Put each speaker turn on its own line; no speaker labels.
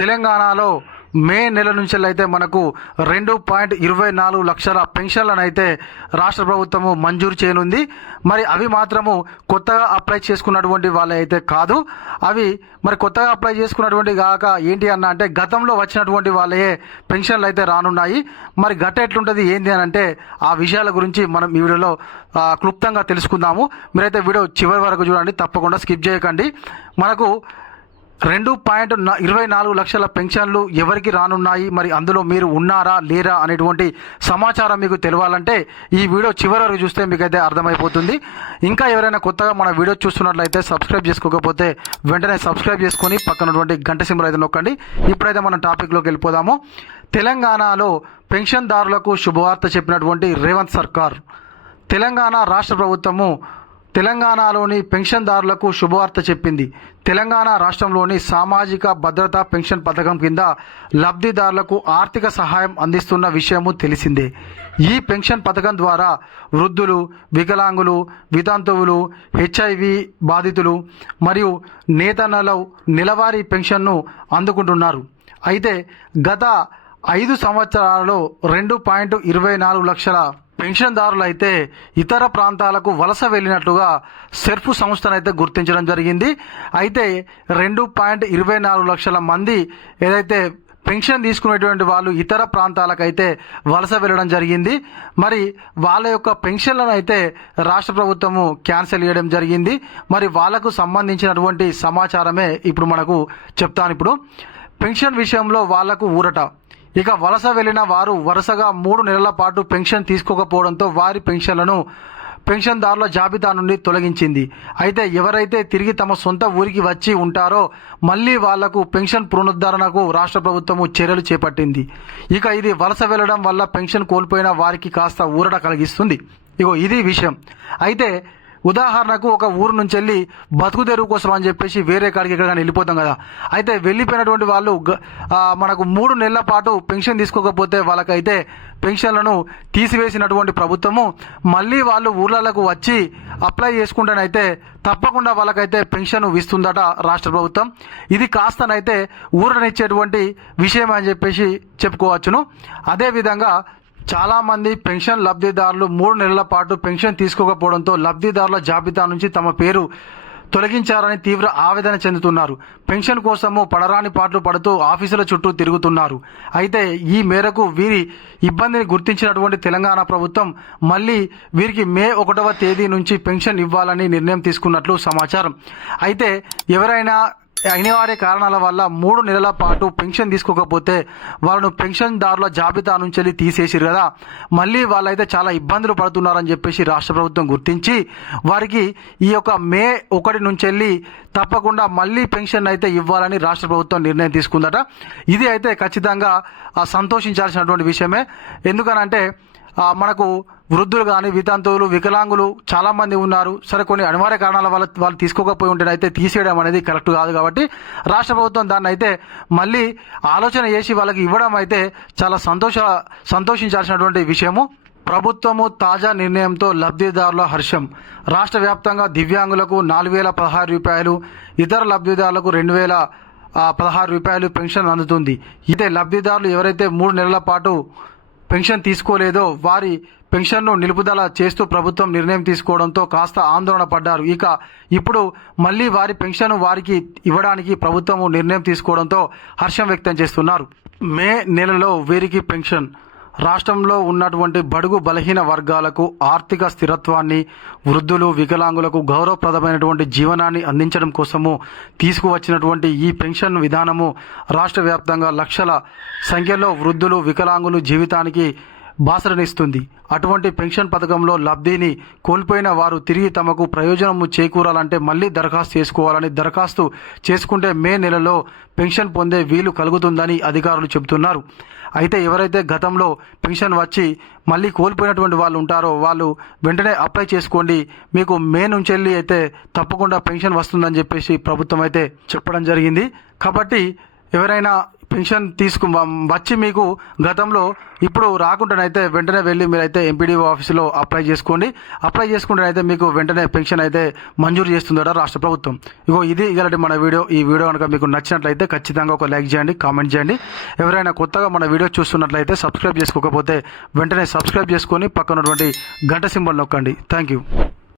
తెలంగాణలో మే నెల నుంచి అయితే మనకు రెండు పాయింట్ ఇరవై నాలుగు లక్షల పెన్షన్లను అయితే రాష్ట్ర ప్రభుత్వము మంజూరు చేయనుంది. మరి అవి మాత్రము కొత్తగా అప్లై చేసుకున్నటువంటి వాళ్ళే అయితే కాదు. అవి మరి కొత్తగా అప్లై చేసుకున్నటువంటి కాక ఏంటి అన్న అంటే గతంలో వచ్చినటువంటి వాళ్ళే పెన్షన్లు అయితే రానున్నాయి. మరి గట ఎట్లుంటుంది ఏంటి అని అంటే ఆ విషయాల గురించి మనం ఈ వీడియోలో క్లుప్తంగా తెలుసుకుందాము. మీరైతే వీడియో చివరి వరకు చూడండి తప్పకుండా స్కిప్ చేయకండి. మనకు రెండు పాయింట్ ఇరవై నాలుగు లక్షల పెన్షన్లు ఎవరికి రానున్నాయి? మరి అందులో మీరు ఉన్నారా లేరా అనేటువంటి సమాచారం మీకు తెలియాలంటే ఈ వీడియో చివరి వరకు చూస్తే మీకైతే అర్థమైపోతుంది. ఇంకా ఎవరైనా కొత్తగా మన వీడియో చూస్తున్నట్లయితే సబ్స్క్రైబ్ చేసుకోకపోతే వెంటనే సబ్స్క్రైబ్ చేసుకొని పక్కనటువంటి గంట సింబల్ అయితే నొక్కండి. ఇప్పుడైతే మనం టాపిక్లోకి వెళ్ళిపోదాము. తెలంగాణలో పెన్షన్దారులకు శుభవార్త చెప్పినటువంటి రేవంత్ సర్కార్. తెలంగాణ రాష్ట్ర ప్రభుత్వము తెలంగాణలోని పెన్షన్దారులకు శుభవార్త చెప్పింది. తెలంగాణ రాష్ట్రంలోని సామాజిక భద్రతా పెన్షన్ పథకం కింద లబ్ధిదారులకు ఆర్థిక సహాయం అందిస్తున్న విషయము తెలిసిందే. ఈ పెన్షన్ పథకం ద్వారా వృద్ధులు వికలాంగులు వితంతువులు హెచ్ఐవి బాధితులు మరియు నేతన్నలు నెలవారీ పెన్షన్ను అందుకుంటున్నారు. అయితే గత ఐదు సంవత్సరాలలో రెండు పాయింట్ ఇరవై నాలుగు లక్షల పెన్షన్దారులు అయితే ఇతర ప్రాంతాలకు వలస వెళ్ళినట్లుగా సెర్ఫ్ సంస్థనైతే గుర్తించడం జరిగింది. అయితే రెండు పాయింట్ ఇరవై నాలుగు లక్షల మంది ఏదైతే పెన్షన్ తీసుకునేటువంటి వాళ్ళు ఇతర ప్రాంతాలకైతే వలస వెళ్ళడం జరిగింది. మరి వాళ్ళ యొక్క పెన్షన్లను అయితే రాష్ట్ర ప్రభుత్వము క్యాన్సిల్ చేయడం జరిగింది. మరి వాళ్ళకు సంబంధించినటువంటి సమాచారమే ఇప్పుడు మనకు చెప్తాను ఇప్పుడు పెన్షన్ విషయంలో వాళ్ళకు ఊరట. ఇక వలస వెళ్ళిన వారు వరుసగా మూడు నెలల పాటు పెన్షన్ తీసుకోకపోవడంతో వారి పెన్షన్లను పెన్షన్దారుల జాబితా నుండి తొలగించింది. అయితే ఎవరైతే తిరిగి తమ సొంత ఊరికి వచ్చి ఉంటారో మళ్ళీ వాళ్ళకు పెన్షన్ పునరుద్ధరణకు రాష్ట్ర ప్రభుత్వము చర్యలు చేపట్టింది. ఇక ఇది వలస వెళ్ళడం వల్ల పెన్షన్ కోల్పోయిన వారికి కాస్త ఊరట కలిగిస్తుంది. ఇగో ఇది విషయం. అయితే ఉదాహరణకు ఒక ఊరు నుంచి వెళ్ళి బతుకు తెరువు కోసం అని చెప్పేసి వేరే కాడికి ఎక్కడ వెళ్ళిపోతాం కదా. అయితే వెళ్ళిపోయినటువంటి వాళ్ళు మనకు మూడు నెలల పాటు పెన్షన్ తీసుకోకపోతే వాళ్ళకైతే పెన్షన్లను తీసివేసినటువంటి ప్రభుత్వము మళ్ళీ వాళ్ళు ఊర్లకు వచ్చి అప్లై చేసుకుంటేనైతే తప్పకుండా వాళ్ళకైతే పెన్షన్ ఇస్తుందట రాష్ట్ర ప్రభుత్వం. ఇది కాస్తనైతే ఊరనిచ్చేటువంటి విషయం అని చెప్పేసి చెప్పుకోవచ్చును. అదేవిధంగా చాలా మంది పెన్షన్ లబ్ధిదారులు మూడు నెలల పాటు పెన్షన్ తీసుకోకపోవడంతో లబ్ధిదారుల జాబితా నుంచి తమ పేరు తొలగించారని తీవ్ర ఆవేదన చెందుతున్నారు. పెన్షన్ కోసము పడరాని పాటలు పడుతూ ఆఫీసుల చుట్టూ తిరుగుతున్నారు. అయితే ఈ మేరకు వీరి ఇబ్బందిని గుర్తించినటువంటి తెలంగాణ ప్రభుత్వం మళ్ళీ వీరికి మే ఒకటవ తేదీ నుంచి పెన్షన్ ఇవ్వాలని నిర్ణయం తీసుకున్నట్లు సమాచారం. అయితే ఎవరైనా అనివార్య కారణాల వల్ల మూడు నెలల పాటు పెన్షన్ తీసుకోకపోతే వాళ్ళను పెన్షన్దారుల జాబితా నుంచి వెళ్ళి తీసేసారు కదా. మళ్ళీ వాళ్ళైతే చాలా ఇబ్బందులు పడుతున్నారని చెప్పేసి రాష్ట్ర ప్రభుత్వం గుర్తించి వారికి ఈ యొక్క మే ఒకటి నుంచి వెళ్ళి తప్పకుండా మళ్ళీ పెన్షన్ అయితే ఇవ్వాలని రాష్ట్ర ప్రభుత్వం నిర్ణయం తీసుకుందట. ఇది అయితే ఖచ్చితంగా ఆ, సంతోషించాల్సినటువంటి విషయమే. ఎందుకనంటే మనకు వృద్ధులు కానీ వితంతువులు వికలాంగులు చాలామంది ఉన్నారు. సరే కొన్ని అనివార్య కారణాల వల్ల వాళ్ళు తీసుకోకపోయి ఉంటే అయితే తీసేయడం అనేది కరెక్ట్ కాదు కాబట్టి రాష్ట్ర ప్రభుత్వం దాన్ని అయితే మళ్ళీ ఆలోచన చేసి వాళ్ళకి ఇవ్వడం అయితే చాలా సంతోష సంతోషించాల్సినటువంటి విషయము. ప్రభుత్వము తాజా నిర్ణయంతో లబ్ధిదారుల హర్షం. రాష్ట్ర వ్యాప్తంగా దివ్యాంగులకు నాలుగు వేల పదహారు రూపాయలు ఇతర లబ్ధిదారులకు రెండు వేల పదహారు రూపాయలు పెన్షన్ అందుతుంది. అయితే లబ్ధిదారులు ఎవరైతే మూడు నెలల పాటు పెన్షన్ తీసుకోలేదో వారి పెన్షన్ను నిలుపుదల చేస్తూ ప్రభుత్వం నిర్ణయం తీసుకోవడంతో కాస్త ఆందోళన పడ్డారు. ఇక ఇప్పుడు మళ్ళీ వారి పెన్షన్ వారికి ఇవ్వడానికి ప్రభుత్వం నిర్ణయం తీసుకోవడంతో హర్షం వ్యక్తం చేస్తున్నారు. మే నెలలో వీరికి పెన్షన్ రాష్ట్రంలో ఉన్నటువంటి బడుగు బలహీన వర్గాలకు ఆర్థిక స్థిరత్వాన్ని వృద్ధులు వికలాంగులకు గౌరవప్రదమైనటువంటి జీవనాన్ని అందించడం కోసము తీసుకువచ్చినటువంటి ఈ పెన్షన్ విధానము రాష్ట్ర వ్యాప్తంగా లక్షల సంఖ్యలో వృద్ధులు వికలాంగులు జీవితానికి బాసరనిస్తుంది. అటువంటి పెన్షన్ పథకంలో లబ్ధిని కోల్పోయిన వారు తిరిగి తమకు ప్రయోజనము చేకూరాలంటే మళ్ళీ దరఖాస్తు చేసుకోవాలని దరఖాస్తు చేసుకుంటే మే నెలలో పెన్షన్ పొందే వీలు కలుగుతుందని అధికారులు చెబుతున్నారు. అయితే ఎవరైతే గతంలో పెన్షన్ వచ్చి మళ్ళీ కోల్పోయినటువంటి వాళ్ళు ఉంటారో వాళ్ళు వెంటనే అప్లై చేసుకోండి. మీకు మే నుంచి వెళ్ళి అయితే తప్పకుండా పెన్షన్ వస్తుందని చెప్పేసి ప్రభుత్వం అయితే చెప్పడం జరిగింది. కాబట్టి ఎవరైనా పెన్షన్ తీసుకు వచ్చి మీకు గతంలో ఇప్పుడు రాకుండానైతే వెంటనే వెళ్ళి మీరైతే ఎంపీడీఓ ఆఫీసులో అప్లై చేసుకోండి. అప్లై చేసుకుంటేనైతే మీకు వెంటనే పెన్షన్ అయితే మంజూరు చేస్తుందట రాష్ట్ర ప్రభుత్వం. ఇగో ఇది ఇలాంటి మన వీడియో. ఈ వీడియో కనుక మీకు నచ్చినట్లయితే ఖచ్చితంగా ఒక లైక్ చేయండి కామెంట్ చేయండి. ఎవరైనా కొత్తగా మన వీడియో చూస్తున్నట్లయితే సబ్స్క్రైబ్ చేసుకోకపోతే వెంటనే సబ్స్క్రైబ్ చేసుకొని పక్కనటువంటి గంట సింబల్ నొక్కండి. Thank you